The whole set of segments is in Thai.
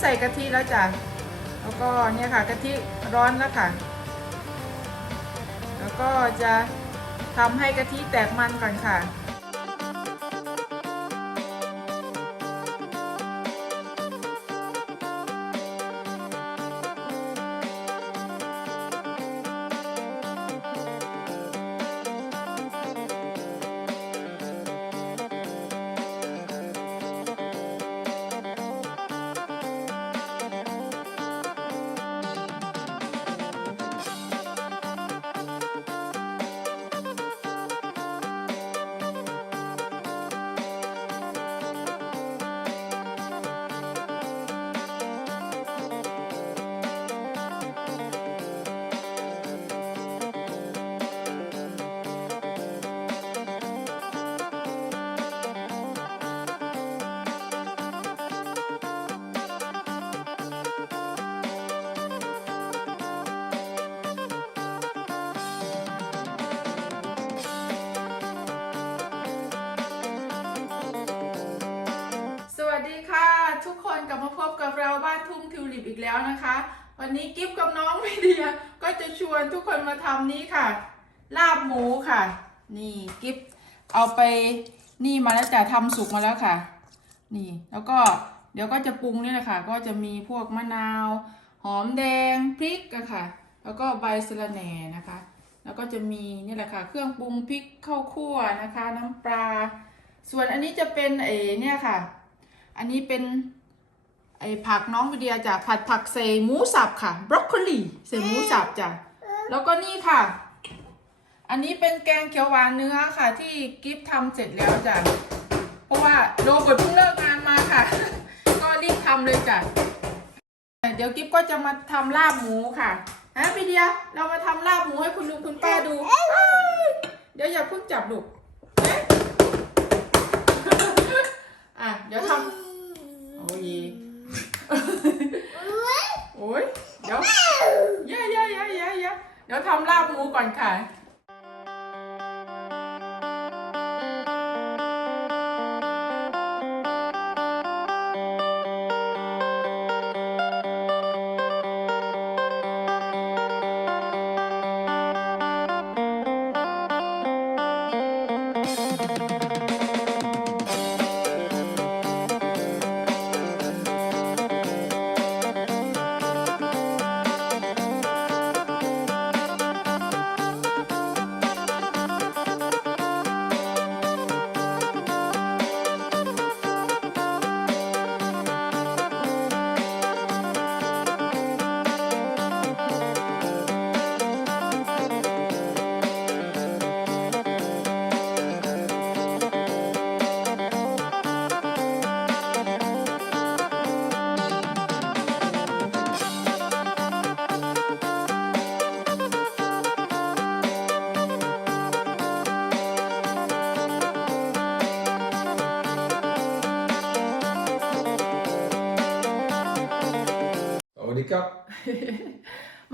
ใส่กะทิแล้วจ้ะแล้วก็เนี่ยค่ะกะทิร้อนแล้วค่ะ แล้วก็จะทำให้กะทิแตกมันก่อนค่ะานทุ่งทิวลิปอีกแล้วนะคะ วันนี้กิฟกับน้องวิเดียก็จะชวนทุกคนมาทำนี้ค่ะ ลาบหมูค่ะ นี่กิฟเอาไปนี่มาแล้วจะทำสุกมาแล้วค่ะ นี่แล้วก็เดี๋ยวก็จะปรุงนี่แหละค่ะ ก็จะมีพวกมะนาว หอมแดงพริกอะค่ะ แล้วก็ใบสะระแหน่นะคะ แล้วก็จะมีนี่แหละค่ะ เครื่องปรุงพริกข้าวคั่วนะคะ น้ำปลาส่วนอันนี้จะเป็นเอเนี่ยค่ะ อันนี้เป็น ไอผักน้องวิเดียจ้ะผัดผักใส่หมูสับค่ะบรอกโคลีใส่หมูสับจ้ะแล้วก็นี่ค่ะ อันนี้เป็นแกงเขียวหวานเนื้อค่ะ ที่กิฟทำเสร็จแล้วจ้ะเพราะว่าโรเบิร์ตเพิ่งเลิกงานมาค่ะ ก็รีบทำเลยจ้ะเดี๋ยวกิฟก็จะมาทำลาบหมูค่ะนะวิเดียเรามาทำลาบหมูให้คุณลุงคุณป้าดูอ้ายเดี๋ยวอย่าเพิ่งจับลูกอะเดี๋ยวทำโอ้ย โอ้ยเดี๋ยวเย่เย่เย่เย่เย่เดี๋ยวทำลาบหมูก่อนค่ะ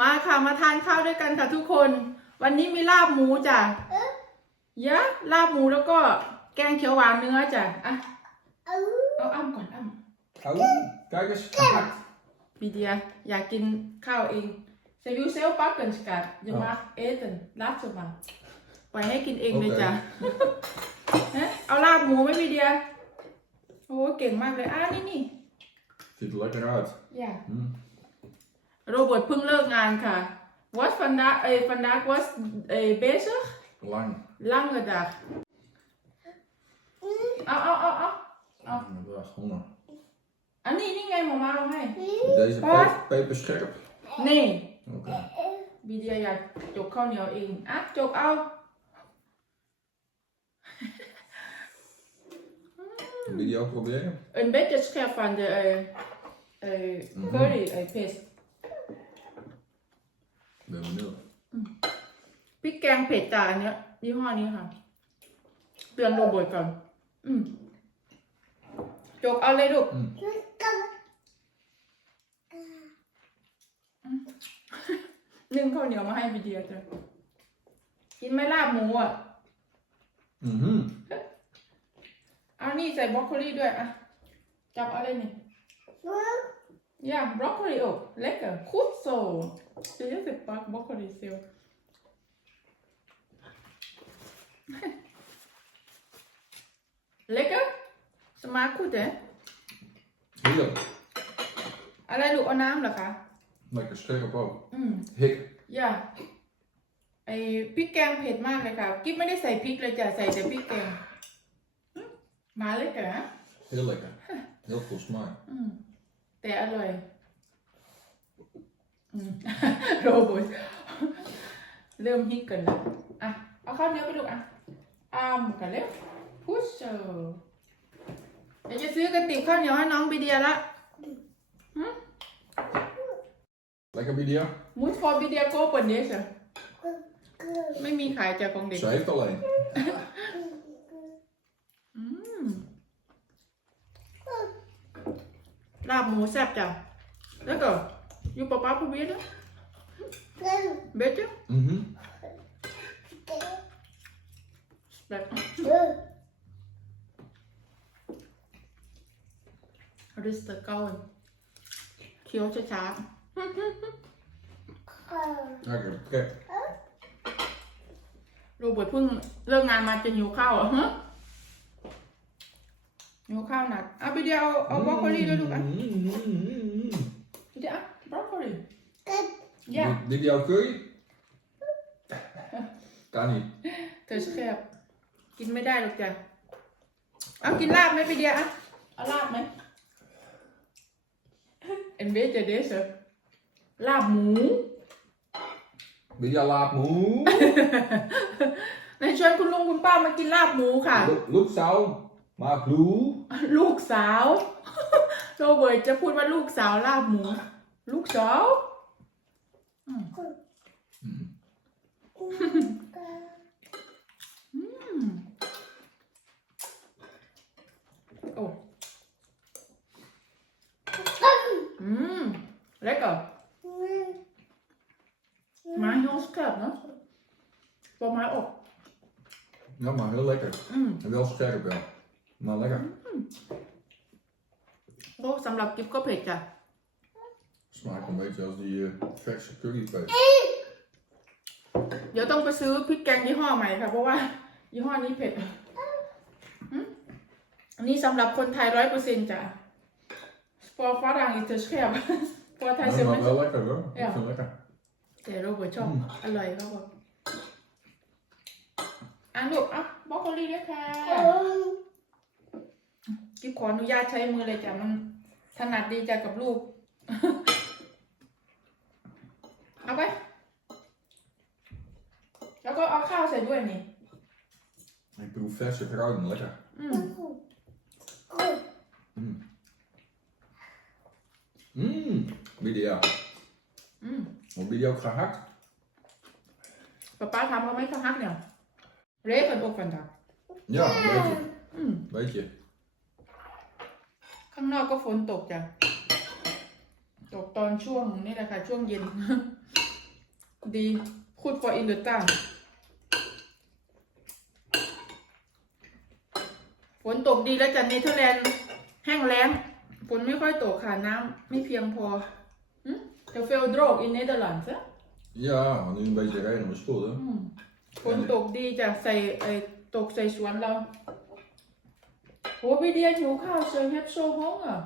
มาค่ะมาทานข้าวด้วยกันค่ะทุกคน วันนี้มีลาบหมูจ้ะเยอะลาบหมูแล้วก็แกงเขียวหวานเนื้อจ้ะอะเอาอ้ำก่อนอ้ำ Oh, kijk eens. gepakt. ปีเดียอยากกินข้าวเองเซยูเซลปักกันสกัดยามาเอเตนลาบสบังปล่อยให้กินเองเลยจ้ะเอ๊ะเอาลาบหมูไหมปีเดียโอ้เก่งมากเลยอะนี่นี่ Ziet er lekker uit. อย่า Hm. โรเบิร์ตเพิ่งเลิกงานค่ะ Wat vandaag, eh, vandaag was eh, bezig? Lang. Lange dag. เอาเอาเอาเอา Oh. Ik heb wel echt honger. อันนี้นี่ไงหมอมาเอาให้ Deze Wat? pe peperscherp. นี่ Oké. บีเดียอยากจกข้าวเหนียวเองอ่ะจกเอา Wil je die ook proberen? Een beetje scherp van de eh, eh, Mhm. curry eh, paste. Ik ben benieuwd. พริกแกงเผ็ดจ่าอันเนี้ยยี่ห้อนี้ค่ะ เตือนโรเบิร์ตก่อนอืมจกเอาเลยลูก Mm. นึ่งข้าวเหนียวมาให้บีเดียจ้ะกินไหม่ลาบหมูอะ Mhm. เอานี่ใส่บรอกโคลีด้วยอะจับอะไรนี่ Ja, broccoli ook. Lekker. Goed zo. Zie je, ik pak broccoli zo. Lekker? Smaakt goed, hè? Heerlijk. อะไรลูกเอาน้ำเหรอคะ Lekker scherp ook. อืม Hik. อย่าไอพริกแกงเผ็ดมากเลยค่ะกิ๊บไม่ได้ใส่พริกเลยจ้ะใส่แต่พริกแกงอืมมาเลยกะ Heel lekker. Heel veel smaak. อืม แต่อร่อยอืมโรบอทเริ่มฮิตกันแล้วอะ เอาข้าวเหนียวไปลูกอะอ้ามกันเร็วพุชเชอร์เดี๋ยวจะซื้อกระติบข้าวเหนียวให้น้องบีเดียละ Lekker Bidia? มูสฟอร์บีเดียโก้เปิดเดชอะไม่มีขายจากของเด็ก Ze heeft alleen. อืม ลาบหมูแซ่บจ้ะแล้วก็ยูปะป๊าพูดเบียดเบ็ดจ้ะ Mhm. แบบริสเตอร์เก้าเคี้ยวช้า Lekker trek. ๆโรเบิร์ตเพิ่งเลิกงานมาจะหิวข้าวเหรอฮะ หิวข้าวหนักเอาไปเดียวเอาเอาบรอกโคลีด้วยลูกอะ Mm. เดี๋ยวอะบรอกโคลี ja Bi- Bidia curry? Kan niet. เธอแคบกินไม่ได้หรอกจ้ะ เอากินลาบไหมไปเดียวอะ เอาลาบไหมเอ็นเบจเดสลาบหมู Bidia laat moe. ในชวนคุณลุงคุณป้ามากินลาบหมูค่ะ Look zo. Maar blue. ลูกสาวโรเบิร์ตจะพูดว่าลูกสาวลาบหมู ลูกสาวอืม Mm. อืมโอ้อืมเล็กอะไม้ heel scherp เนอะตัวไม้อก Ja, maar heel lekker. อืม En wel scherp wel. Maar lekker. โอ้สำหรับกิฟก็เผ็ดจ้ะ Smaakt een beetje als die eh, verse currypees. เดี๋ยวต้องไปซื้อพริกแกงยี่ห้อใหม่ค่ะ เพราะว่า ยี่ห้อนี้เผ็ดอืมอันนี้สำหรับคนไทยร้อยเปอร์เซ็นต์จ้ะพอฝรั่งอีกจะแคบพอไทย Ja, เซล maar ไม่ wel lekker hoor. Ik Ja. vind het lekker. แต่โรเบิร์ตชอบอืมอร่อยเขาบอกอะลูกอะบรอกโคลีด้วยค่ะ กิ๊บขออนุญาตใช้มือเลยจ้ะมันถนัดดีจ้ะกับลูก เอาไป แล้วก็เอาข้าวใส่ด้วยนี่ Ik proef verse kruiden, lekker. อืม Mmm, Bidia. อืม Wordt Bidia ook gehakt? ป๊าป้าทำเอาไหมข้าวฮักเนี่ย เละเป็นอกกันจ้ะ Ja, een beetje. อืม Beetje. ข้างนอกก็ฝนตกจ้ะ ตกตอนช่วงนี่แหละค่ะ ช่วงเย็น ดีคูด for in the town ฝนตกดีแล้วจ้ะเนเธอร์แลนด์แห้งแล้ง ฝนไม่ค่อยตกค่ะ น้ำไม่เพียงพอจะเฟลโดรกอินเนเธอร์แลนด์ซะ Ja, maar nu een beetje regen op mijn stoel, hè? อืมฝนตกดีจ้ะใส่ไอ้ตกใส่สวนเรา โหพี่เดียหิวข้าวเชิญแฮปโซห้องอะ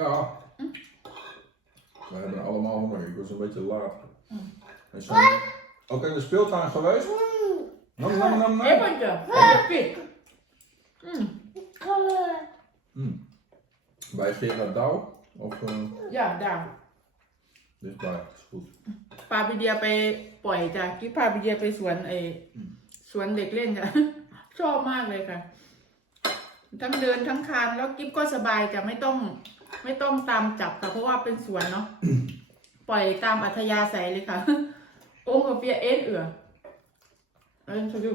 Ja. We hebben allemaal honger. Ik was een beetje laat. Mm. We zijn ook in de speeltuin geweest. Nam, nam, nam, เอ๊ะ nam. มันจะมันจะปิดอืม Mm. Bij Gerard Douw. Of uh, อย่าด่า dichtbij. Is goed. พาพี่เดียไปปล่อยจ้ะกิ๊บพาพี่เดียไปสวนไอ้สวนเด็กเล่นจ้ะชอบมากเลยค่ะ ทั้งเดินทั้งคานแล้วกิ๊บก็สบายจ้ะไม่ต้อง ไม่ต้องตามจับค่ะเพราะว่าเป็นสวนเนาะปล่อยตามอัธยาศัยเลยค่ะ โอ้กับเปียเอ็นเอือเอ้ยสยุ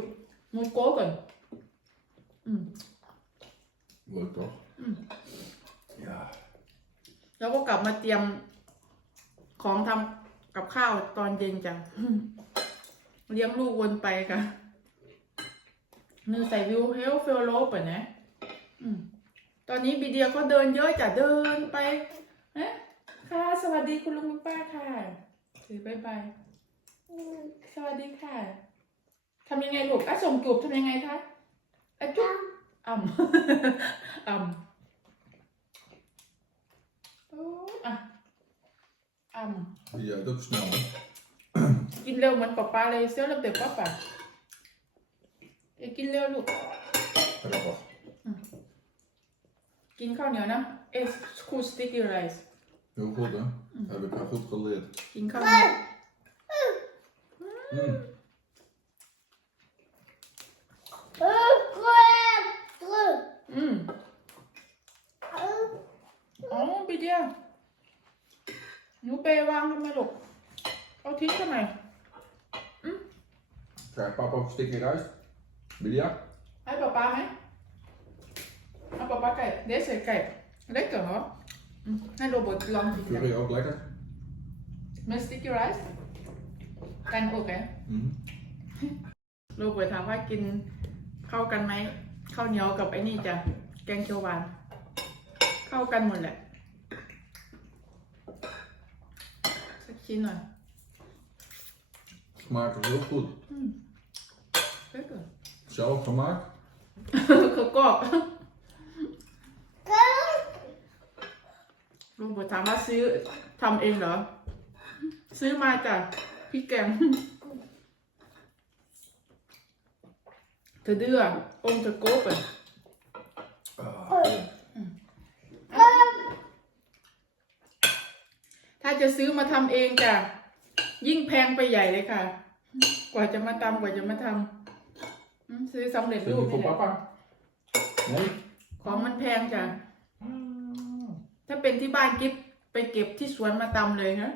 มูโก้ก่อนอืม Leuk toch? Mm. Ja. แล้วก็กลับมาเตรียมของทำกับข้าวตอนเย็นจ้ะเลี้ยงลูกวนไปค่ะเนื้อใส่วิว ตอนนี้บีเดียก็เดินเยอะจะเดินไปเอ๊ะค่ะ สวัสดีคุณลุงคุณป้าค่ะถือบายบายสวัสดีค่ะทำยังไงลูกอะส่งจูบทำยังไงคะอะจุ๊บอ่ำอ่ำโอ้อะอ่ำ Die uit ook snel. hè? กินเร็วเหมือนป๊าป๊าเลยเซี่ยวระเบียบป๊าป๊าเอ้ยกินเร็วลูก Grappig. กินข้าวเหนียวนะ เอสคูสติกกี้ไรซ์ Heel goed hè? Heb ik haar goed geleerd. กินข้าวเหนียว Mm. อืมอ๋อปีเดียวหนูไปวางทำไมลูกเอาทิ้งทำไม Krijgt papa ook een stukje rijst? Bilia? ให้ป๊าป๊าไหม เอาป๊าป๊าไก่เด็กใส่ไก่เล็กเหรออืมให้โรเบิร์ตลองกิน Curry ook lekker? มันสติกกี้ไรซ์กันโอเค Mhm. โรเบิร์ตถามว่ากินเข้ากันไหมข้าวเหนียวกับไอ้นี่จ้ะแกงเขียวหวาน เข้ากันหมดแหละสักชิ้นหน่อย Smaakt is heel goed. เฮ้ยเกิด Zelf gemaakt? เขากรอบ โรเบิร์ตถามว่าซื้อทำเองเหรอ ซื้อมาจากพี่แกงเธอเดือองค์เธอโก๊ปอะถ้าจะซื้อมาทำเองจ้ะยิ่งแพงไปใหญ่เลยค่ะ กว่าจะมาตำกว่าจะมาทำซื้อสำเร็จรูปนี่แหละ Nee? ของมันแพงจ้ะถ้าเป็นที่บ้านกิฟไปเก็บที่สวนมาตำเลยนะ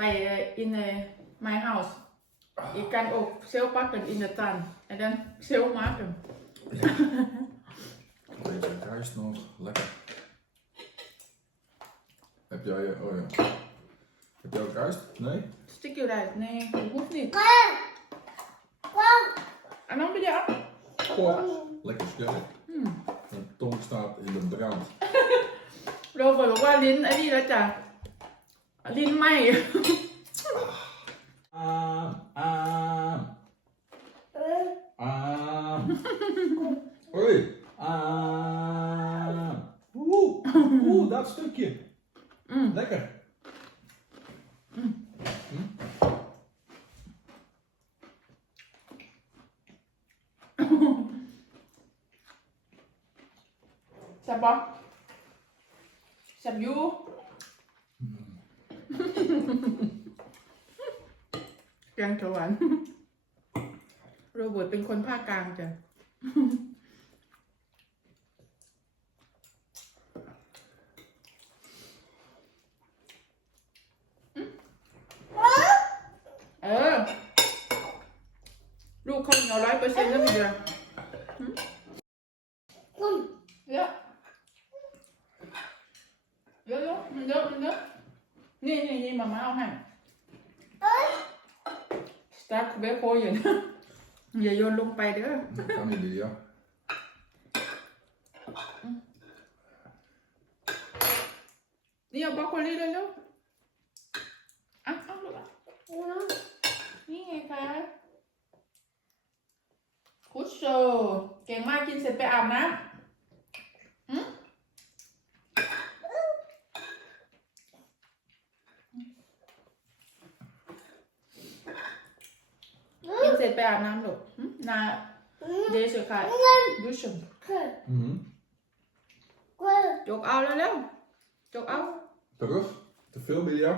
by uh, in uh, my house je kan ook zelf pakken in de tuin en dan zelf maken Deze rijst nog. Lekker. Heb jij... Oh ja. Heb jij ook rijst? Nee? sticky rice nee dat hoeft niet en dan ben je af Goh. Lekker scherp. Hmm. Mijn tong staat in de brand. โรเบิร์ตบอกว่าลิ้นไอ้นี่แล้วจ้ะลิ้นไหม Aan, aan, aan. Hoi. Aan. Oeh, oeh, dat stukje. Mm. Lekker. แซ่บปะแซ่บอยูแกงเขียวหวานโรเบิร์ตเป็นคนภาคกลางจ้ะเออ ลูกข้าวเหนียวร้อยเปอร์เซ็นต์แล้วมีเดียวเยอะ เยอะเยอะมันเยอะมันเยอะนี่นี่นี่มาม่าเอาให้สตาร์ทเบคโคอยู่นะอย่าโยนลงไปเด้อ Dat kan niet, Lydia. นี่เอาบรอกโคลีเลยเร็วอะเอาลูกอะนี่ไงคะคุชโชเก่งมากกินเสร็จไปอาบน้ำหืมกินเสร็จ ไปอาบน้ำลูกหืมนาเดชค่ะดูชม Mhm. จกเอาแล้วเร็วจกเอา Terug. Te veel, Lydia.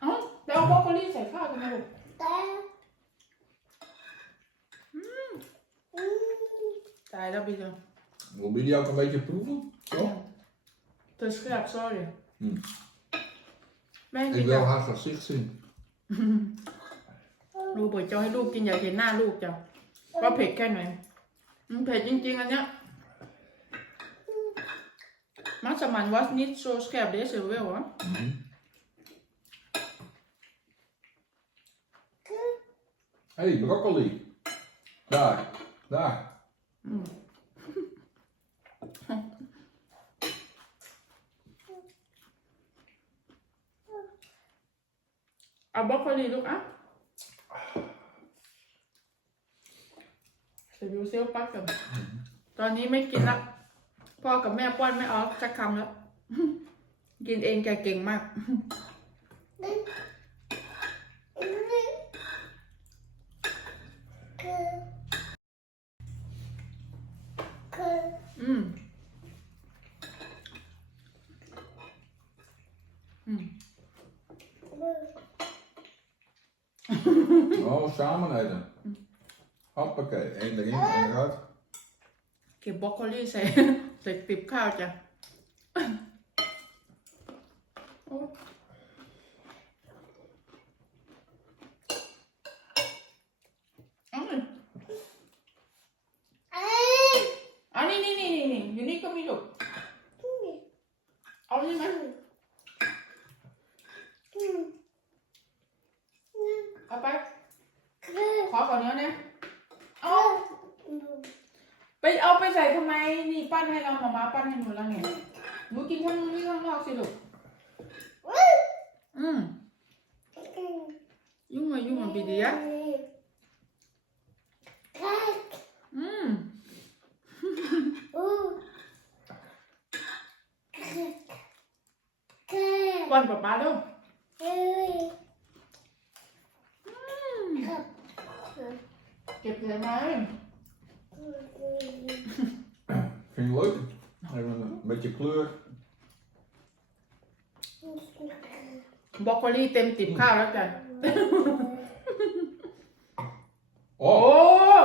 เอ้าแล้วเอาบรอกโคลีใส่ข้าวกันนะลูกตายแล้วบีจัง Wil Lydia ook een beetje proeven? Zo? เธอ scherp sorry อืมแม่กิ Ik น wil จ้ะ haar gezicht zien. ลูกเปิดจอให้ลูกกินอยากเห็นหน้าลูกจ้ะว่าเผ็ดแค่ไหนมันเผ็ดจริง ๆ อันเนี้ยมัสมัน was niet zo scherp deze wel hoor Mhm. hey, broccoli. Daar, daar. อืมเอาบรอกโคลีลูกอะ เดี๋ยวดูเซลปักกันตอนนี้ไม่กินละพ่อกับแม่ป้อนไม่ออกสักคำแล้ว กินเองแกเก่งมาก อืม อืม Oh, samen eten. Hoppakee, één erin, één eruit. เก็บบรอกโคลีใส่ ใส่ปิบข้าวจ้ะโอ้เอาหน่อยอันนี้นี่นี่นี่นี่อยู่นี่ก็มีลูกเอาใช่ไหมเอาไป ขอก่อนเนื้อนะเอาไปเอาไปใส่ทำไม นี่ปั้นให้เราห มามาปั้นให้หนูแล้วไงหนูกินข้างนี้ข้างนอกสิลูกอืมยุ่งมายุ่งมาบีเดียอืมก่อนป๊าป๊าลูกเก็บเลยไหม Vind je leuk? Even een beetje kleur. บรอกโคลีเต็มติบข้าวแล้วจ้ะ โอ้ Oh,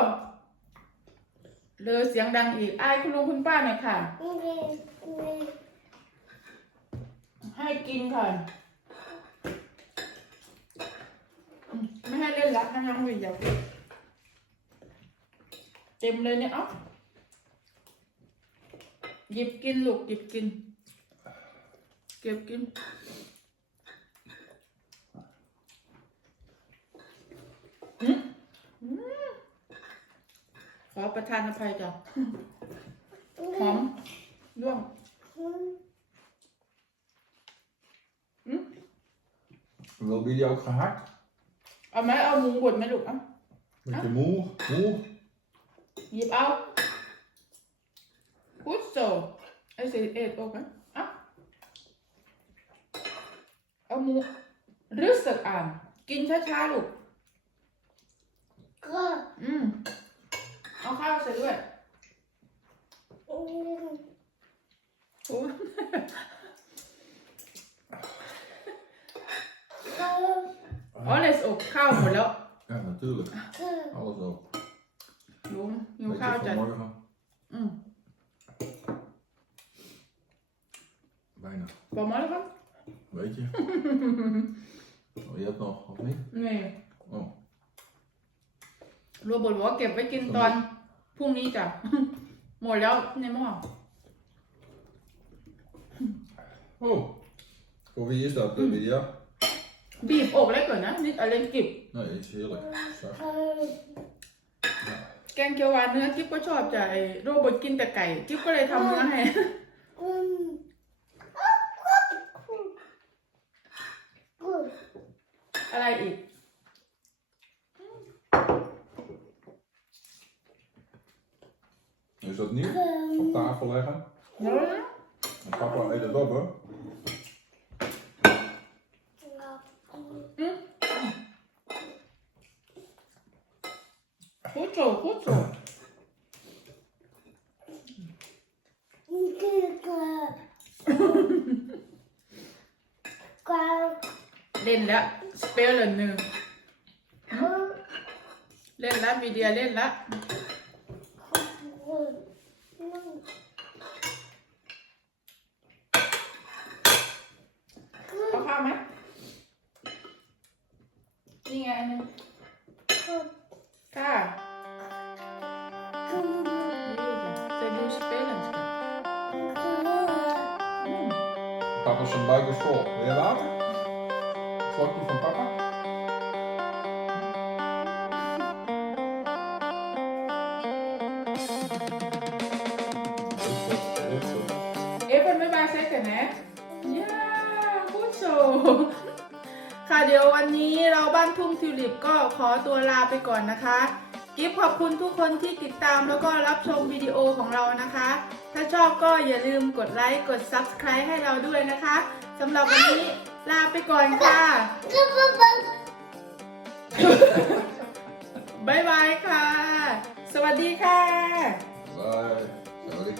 เลอเสียงดังอีก อายคุณลุงคุณป้าหน่อยค่ะ ให้กินค่ะอืมไม่ให้เล่นละนั่งๆไปเดี๋ยวเต็มเลยเนี่ยเอ้า หยิบกินลูกหยิบกิน เก็บกินอืมอืมขอประทานอภัยจ้ะหอมร่วง wil Billy ook gehakt? เอาไหมเอาหมูบดไหมลูกเอะ Beetje moe, moe. หยิบเอา พุทโซไอเศษเอ็ดออกไหมเอะเอาหมูรู้สึกอ่านกินช้าๆลูกอืม เอาข้าวใส่ด้วยโอ้อ๋อเลสอกข้าวหมดแล้ว Ja, natuurlijk. Alles op. ลุงหิว Beetje ข้าวจัด vanmorgen. อืม Bijna. บอกมาแล้วครับ Weet je? Oh, je hebt nog, of niet? นี่ Oh, รัวบดบอกว่าเก็บไว้กินตอนพรุ่งนี้จ้ะ หมดแล้วในหม้อ oh. Voor wie is dat, uh, Lydia? บีบอกแล้วก่อนนะนิดอะไรกิบ Nee, is heerlijk. Zacht. แกงเขียวหวานเนื้อกิ๊บก็ชอบจ้ะไอ้โรเบิร์ตกินแต่ไก่กิ๊บก็เลยทำเนื้อให้ อะไรอีก Is dat nieuw? Op tafel leggen. เดี๋ยวนะ En papa eet het op, hè? พูดโจพูด โจเล่นแล้วสเปลเลนหนึ่งเล่นล้วมีเดียเล่นล้วเอาข้าวไหมนี่ไงอันนึงค่ะนี่จ้ะจะดูสเปลเลนกัน Papa zijn buik is vol. Wil je water? Slokje van papa? นะย่าพูดโชว์ค่ะเดี๋ยววันนี้เราบ้านทุ่งทิวลิปก็ขอตัวลาไปก่อนนะคะ กิฟขอบคุณทุกคนที่ติดตามแล้วก็รับชมวิดีโอของเรานะคะ ถ้าชอบก็อย่าลืมกดไลค์ กด Subscribe ให้เราด้วยนะคะสำหรับวันนี้ ลาไปก่อนค่ะ บ๊ายบายค่ะ สวัสดีค่ะ Bye. Sorry,